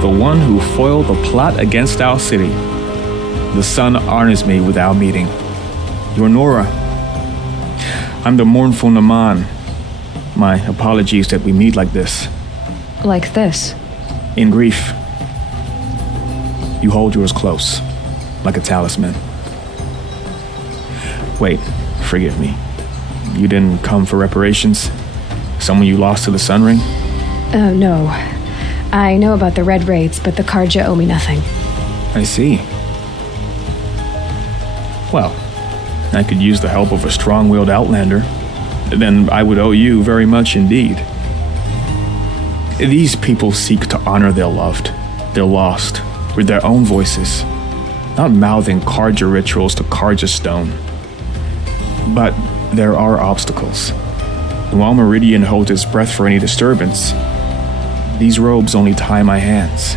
the one who foiled the plot against our city. The sun honors me with our meeting. You're Nora. I'm the mournful Naman. My apologies that we meet like this. Like this? In grief. You hold yours close, like a talisman. Wait, forgive me. You didn't come for reparations? Someone you lost to the Sun Ring? Oh, no. I know about the Red Raids, but the Carja owe me nothing. I see. Well, I could use the help of a strong-willed outlander. Then I would owe you very much indeed. These people seek to honor their loved, their lost, with their own voices, not mouthing Carja rituals to Carja stone. But there are obstacles. While Meridian holds its breath for any disturbance, these robes only tie my hands.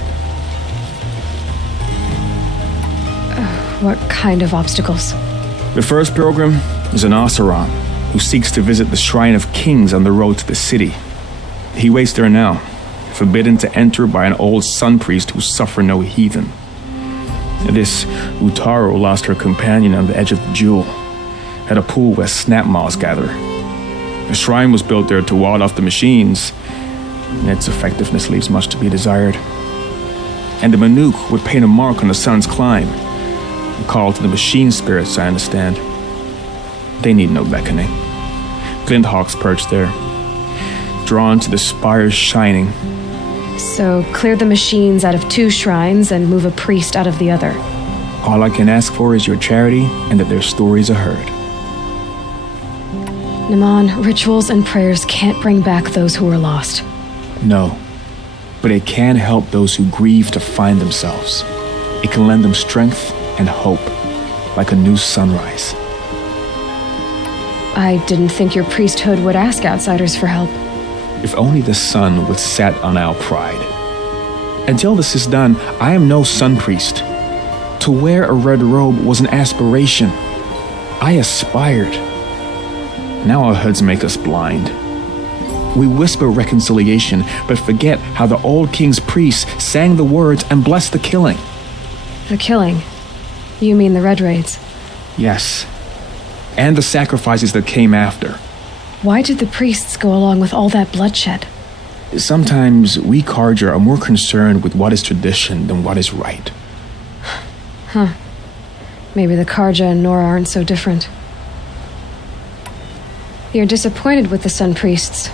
What kind of obstacles? The first pilgrim is an Oseram who seeks to visit the Shrine of Kings on the road to the city. He waits there now, forbidden to enter by an old sun priest who suffer no heathen. This Utaru lost her companion on the edge of the Jewel, at a pool where snap moths gather. A shrine was built there to ward off the machines, and its effectiveness leaves much to be desired. And the Manuk would paint a mark on the sun's climb, a call to the machine spirits, I understand. They need no beckoning. Glinthawks perch there, drawn to the spires shining. So clear the machines out of 2 shrines and move a priest out of the other. All I can ask for is your charity and that their stories are heard. Naman, rituals and prayers can't bring back those who are lost. No, but it can help those who grieve to find themselves. It can lend them strength and hope, like a new sunrise. I didn't think your priesthood would ask outsiders for help. If only the sun would set on our pride. Until this is done, I am no sun priest. To wear a red robe was an aspiration. I aspired. Now our hoods make us blind. We whisper reconciliation, but forget how the old king's priests sang the words and blessed the killing. The killing? You mean the Red Raids? Yes. And the sacrifices that came after. Why did the priests go along with all that bloodshed? Sometimes we Carja are more concerned with what is tradition than what is right. Huh. Maybe the Carja and Nora aren't so different. You're disappointed with the Sun Priests,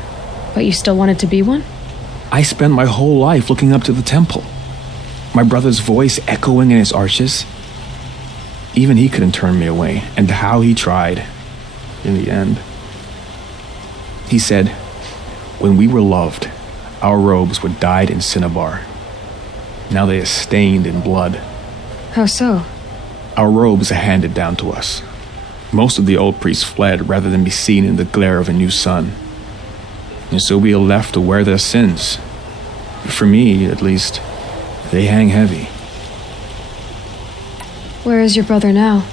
but you still wanted to be one? I spent my whole life looking up to the temple. My brother's voice echoing in its arches. Even he couldn't turn me away, and how he tried, in the end. He said, when we were loved, our robes were dyed in cinnabar. Now they are stained in blood. How so? Our robes are handed down to us. Most of the old priests fled rather than be seen in the glare of a new sun. And so we are left to wear their sins. For me, at least, they hang heavy. Where is your brother now?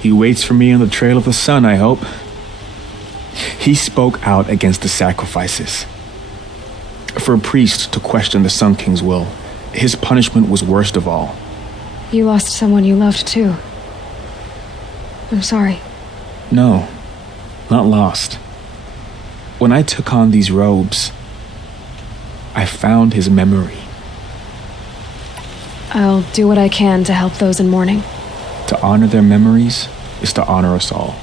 He waits for me on the trail of the sun, I hope. He spoke out against the sacrifices. For a priest to question the Sun King's will, his punishment was worst of all. You lost someone you loved too. I'm sorry. No, not lost. When I took on these robes, I found his memory. I'll do what I can to help those in mourning. To honor their memories is to honor us all.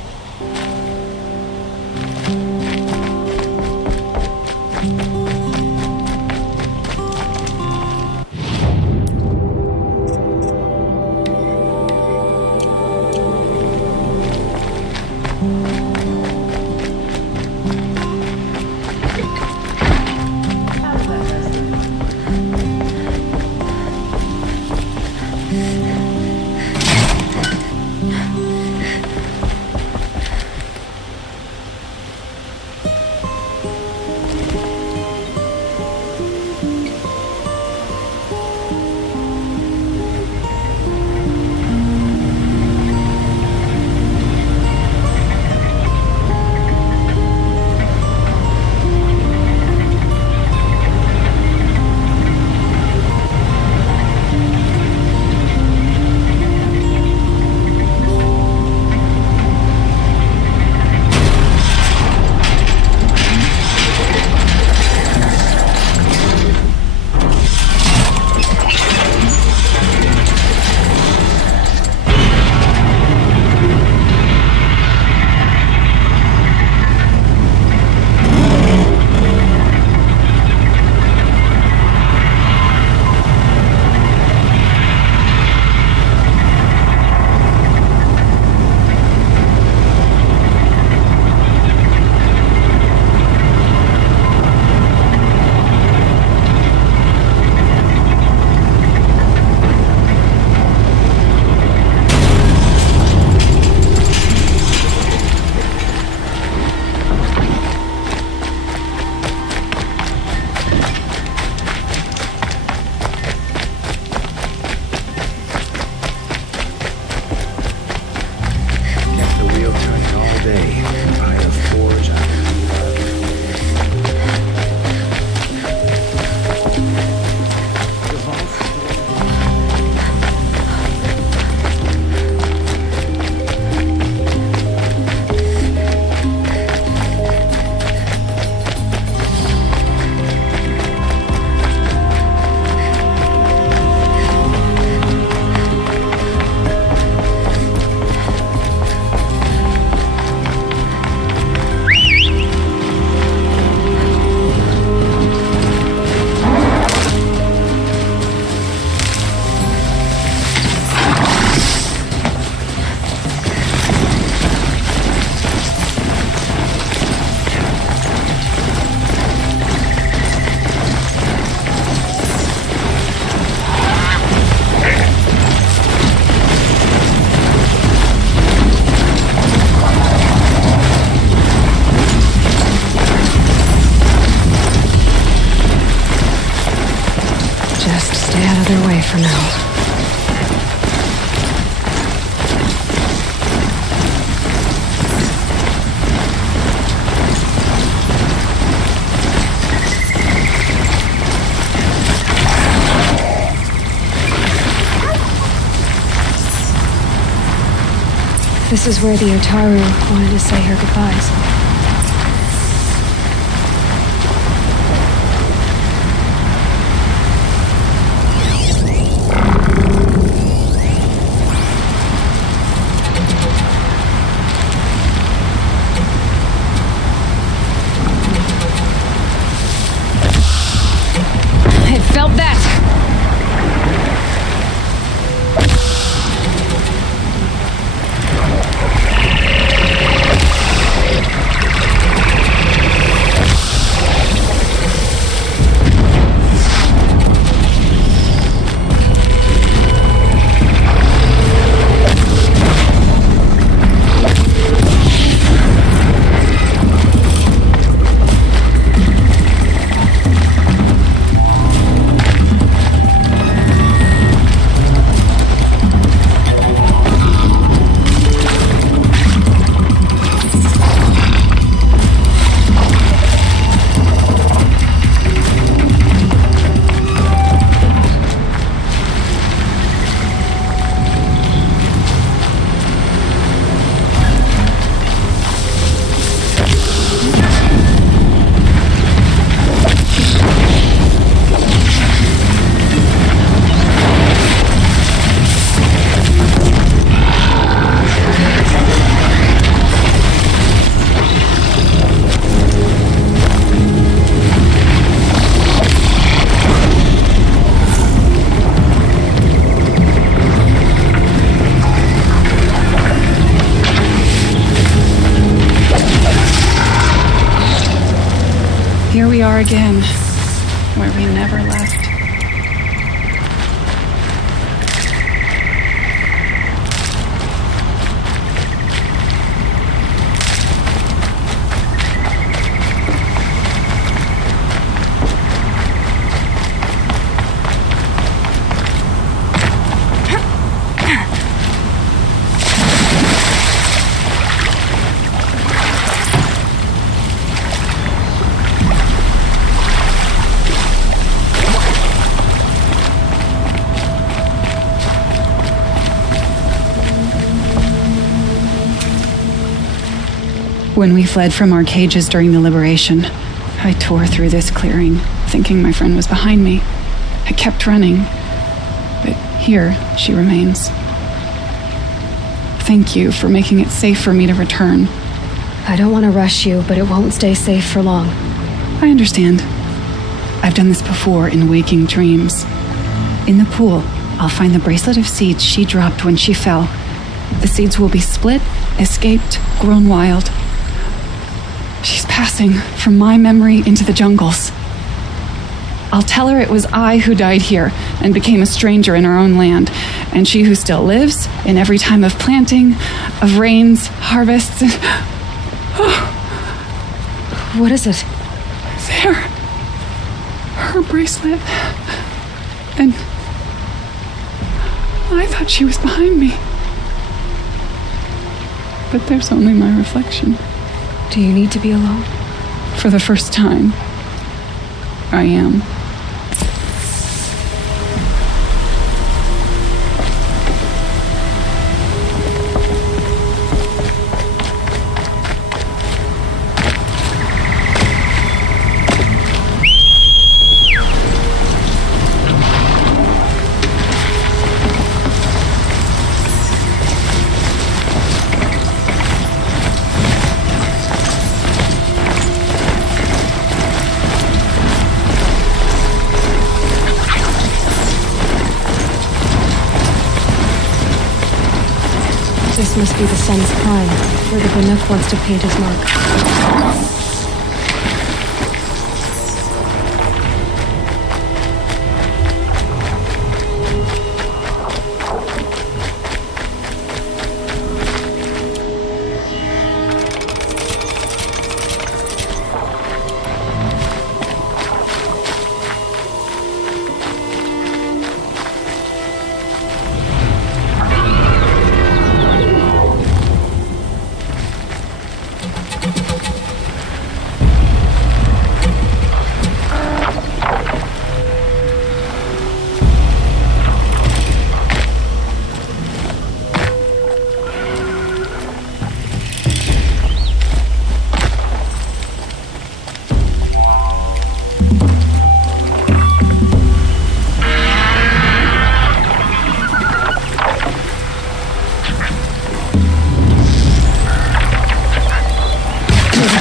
Stay out of their way for now. This is where the Otaru wanted to say her goodbyes. I felt that! Here we are again, where we never left. When we fled from our cages during the liberation, I tore through this clearing, thinking my friend was behind me. I kept running, but here she remains. Thank you for making it safe for me to return. I don't want to rush you, but it won't stay safe for long. I understand. I've done this before in waking dreams. In the pool, I'll find the bracelet of seeds she dropped when she fell. The seeds will be split, escaped, grown wild. She's passing from my memory into the jungles. I'll tell her it was I who died here and became a stranger in her own land, and she who still lives in every time of planting, of rains, harvests. What is it? There. Her bracelet. And I thought she was behind me. But there's only my reflection. Do you need to be alone? For the first time, I am. This must be the sun's prime, where the Banuk wants to paint his mark.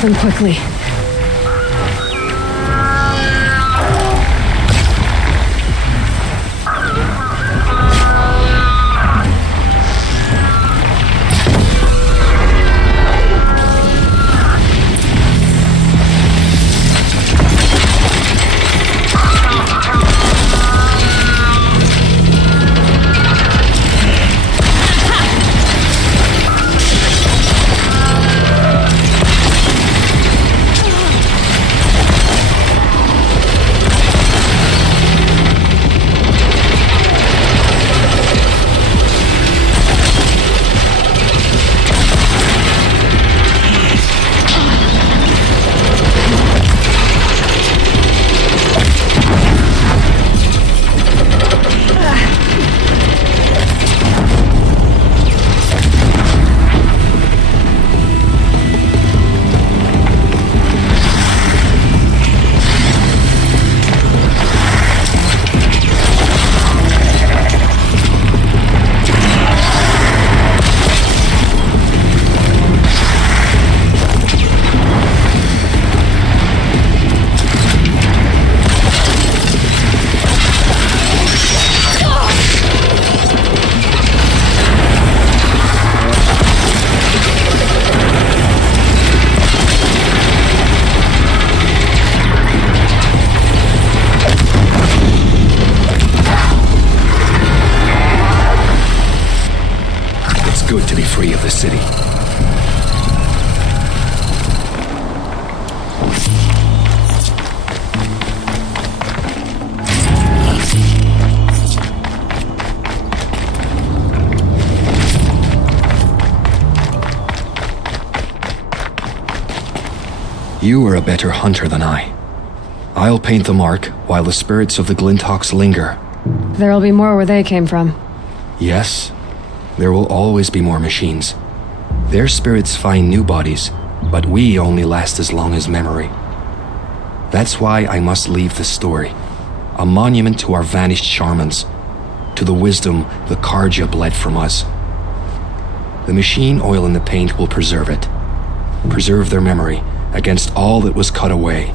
Turn quickly. Good to be free of the city. You are a better hunter than I. I'll paint the mark while the spirits of the Glinthawks linger. There'll be more where they came from. Yes, there will always be more machines. Their spirits find new bodies, but we only last as long as memory. That's why I must leave this story. A monument to our vanished shamans, to the wisdom the Carja bled from us. The machine oil in the paint will preserve it. Preserve their memory against all that was cut away.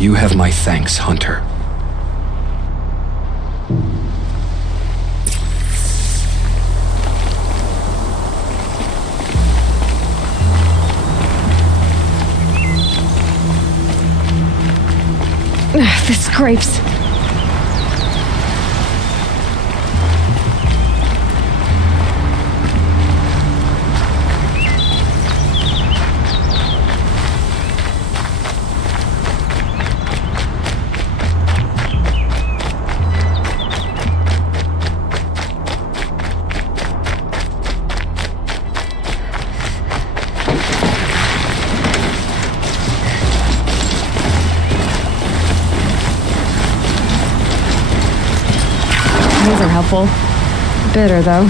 You have my thanks, Hunter. The scrapes. These are helpful. Bitter, though.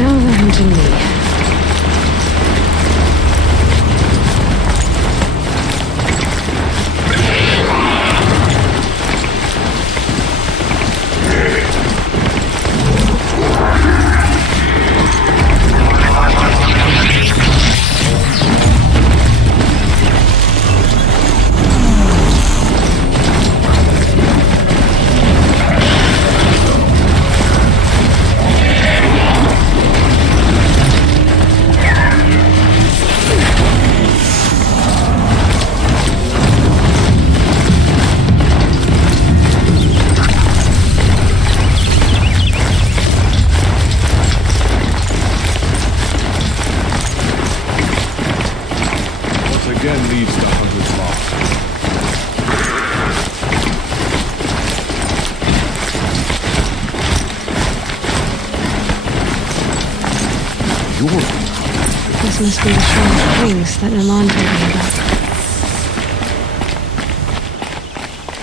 Now they're hunting me. believes the hunt was lost. This must be the Shrine of Kings that Naman told me about.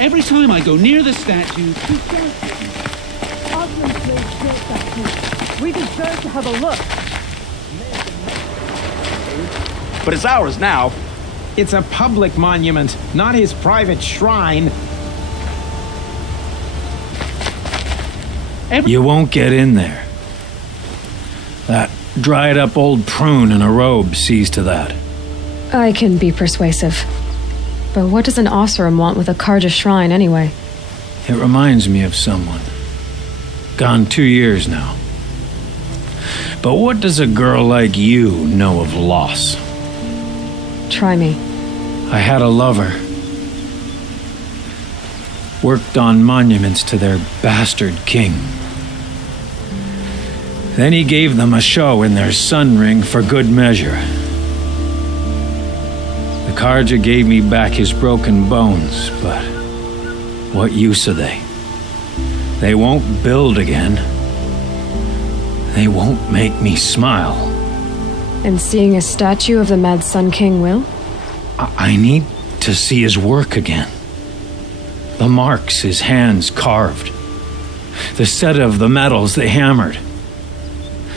Every time I go near the statue, We deserve to have a look. But it's ours now. It's a public monument, not his private shrine. You won't get in there. That dried-up old prune in a robe sees to that. I can be persuasive. But what does an Oseram want with a Carja shrine anyway? It reminds me of someone. Gone 2 years now. But what does a girl like you know of loss? Try me. I had a lover. Worked on monuments to their bastard king. Then he gave them a show in their sun ring for good measure. The Carja gave me back his broken bones, but what use are they? They won't build again. They won't make me smile. And seeing a statue of the Mad Sun King will? I need to see his work again. The marks his hands carved. The set of the metals they hammered.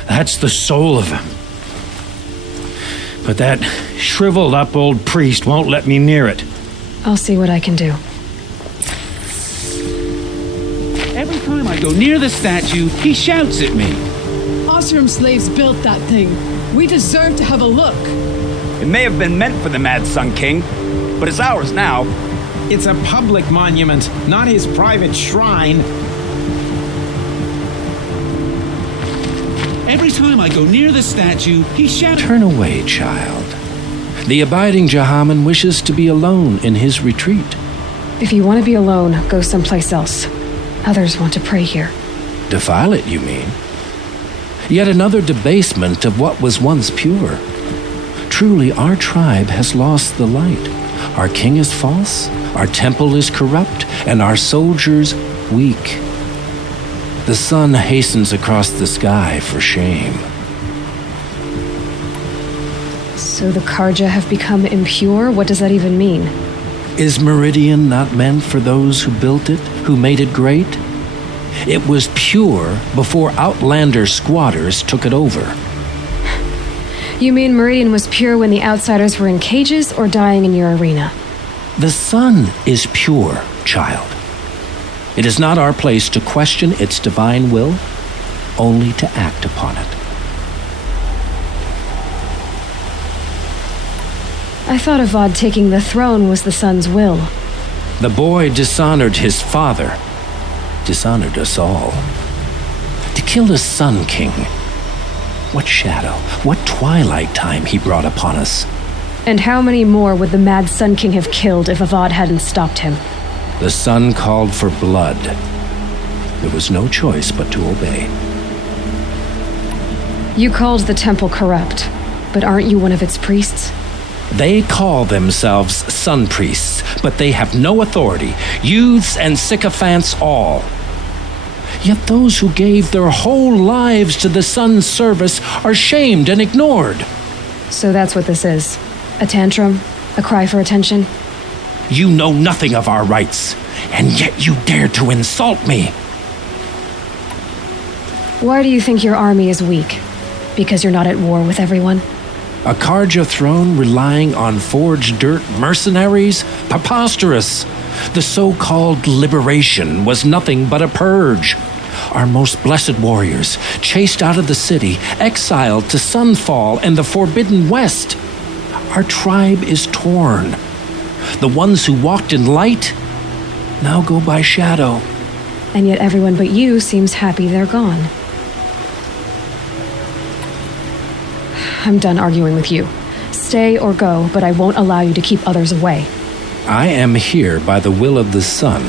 That's the soul of him. But that shriveled up old priest won't let me near it. I'll see what I can do. every time I go near the statue, he shouts at me. Oseram slaves built that thing. We deserve to have a look. It may have been meant for the Mad Sun King, but it's ours now. It's a public monument, not his private shrine. Every time I go near the statue, he shouts. Turn away, child. The abiding Jahaman wishes to be alone in his retreat. If you want to be alone, go someplace else. Others want to pray here. Defile it, you mean? Yet another debasement of what was once pure. Truly, our tribe has lost the light. Our king is false, our temple is corrupt, and our soldiers weak. The sun hastens across the sky for shame. So the Carja have become impure? What does that even mean? Is Meridian not meant for those who built it, who made it great? It was pure before outlander squatters took it over. You mean Meridian was pure when the outsiders were in cages or dying in your arena? The sun is pure, child. It is not our place to question its divine will, only to act upon it. I thought Avad taking the throne was the sun's will. The boy dishonored his father, dishonored us all. To kill the Sun King, what shadow, what twilight time he brought upon us. And how many more would the Mad Sun King have killed if Avad hadn't stopped him? The sun called for blood. There was no choice but to obey. You called the temple corrupt, but aren't you one of its priests? They call themselves sun priests, but they have no authority, youths and sycophants all. Yet those who gave their whole lives to the sun's service are shamed and ignored. So that's what this is. A tantrum? A cry for attention? You know nothing of our rights, and yet you dare to insult me. Why do you think your army is weak? Because you're not at war with everyone? A Carja throne relying on forged dirt mercenaries? Preposterous! The so-called liberation was nothing but a purge. Our most blessed warriors, chased out of the city, exiled to Sunfall and the Forbidden West. Our tribe is torn. The ones who walked in light now go by shadow. And yet everyone but you seems happy they're gone. I'm done arguing with you. Stay or go, but I won't allow you to keep others away. I am here by the will of the sun.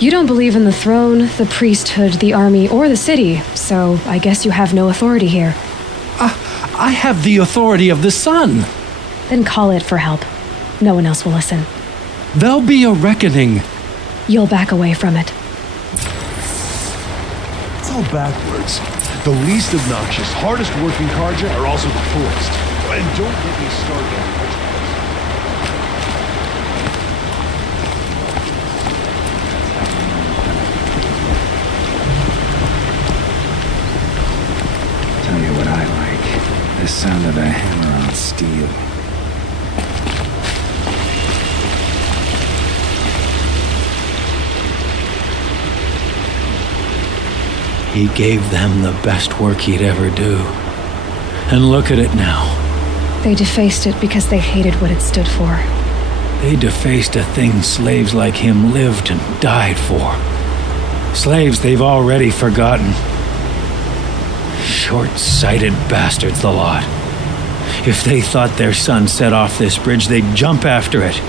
You don't believe in the throne, the priesthood, the army, or the city, so I guess you have no authority here. I have the authority of the sun. Then call it for help. No one else will listen. There'll be a reckoning. You'll back away from it. It's all backwards. The least obnoxious, hardest working Karja are also the poorest. And don't get me started on Tell you what I like. The sound of a hammer on steel. He gave them the best work he'd ever do. And look at it now. They defaced it because they hated what it stood for. They defaced a thing slaves like him lived and died for. Slaves they've already forgotten. Short-sighted bastards, the lot. If they thought their son set off this bridge, they'd jump after it.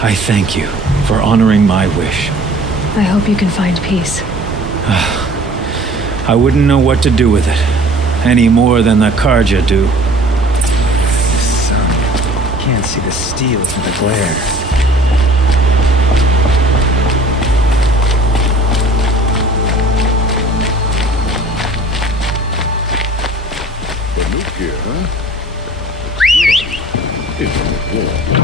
I thank you for honoring my wish. I hope you can find peace. I wouldn't know what to do with it, any more than the Karja do. The sun. Can't see the steel through the glare. But look here, huh? It's good on you.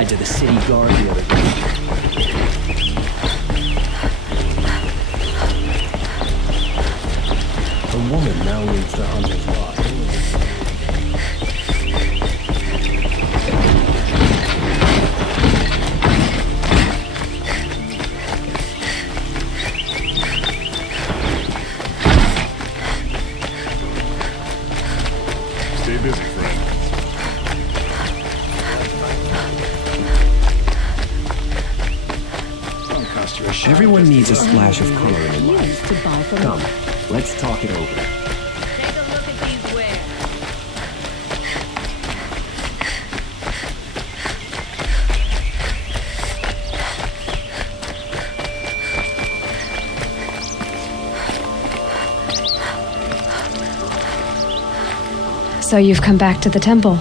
It's To the city guard the other day. The woman now leads the hunter's lot. Stay busy, friend. Everyone needs a splash of color in their life. Come, let's talk it over. Take a look at these wares. So you've come back to the temple.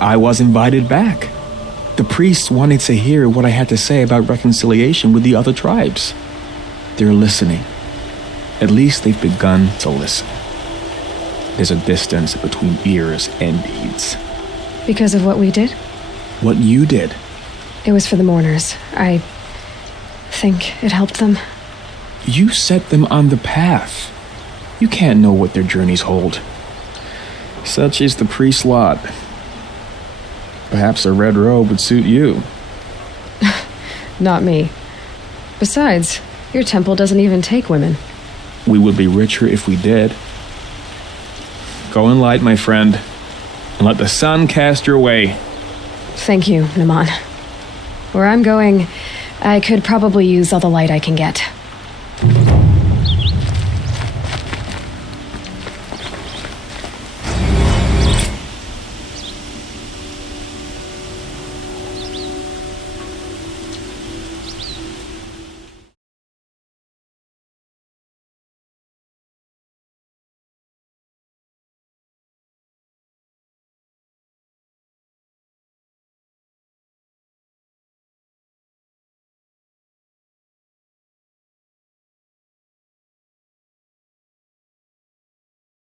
I was invited back. The priests wanted to hear what I had to say about reconciliation with the other tribes. They're listening. At least they've begun to listen. There's a distance between ears and deeds. Because of what we did? What you did. It was for the mourners. I think it helped them. You set them on the path. You can't know what their journeys hold. Such is the priest's lot. Perhaps a red robe would suit you. Not me. Besides, your temple doesn't even take women. We would be richer if we did. Go in light, my friend, and let the sun cast your way. Thank you, Naman. Where I'm going, I could probably use all the light I can get.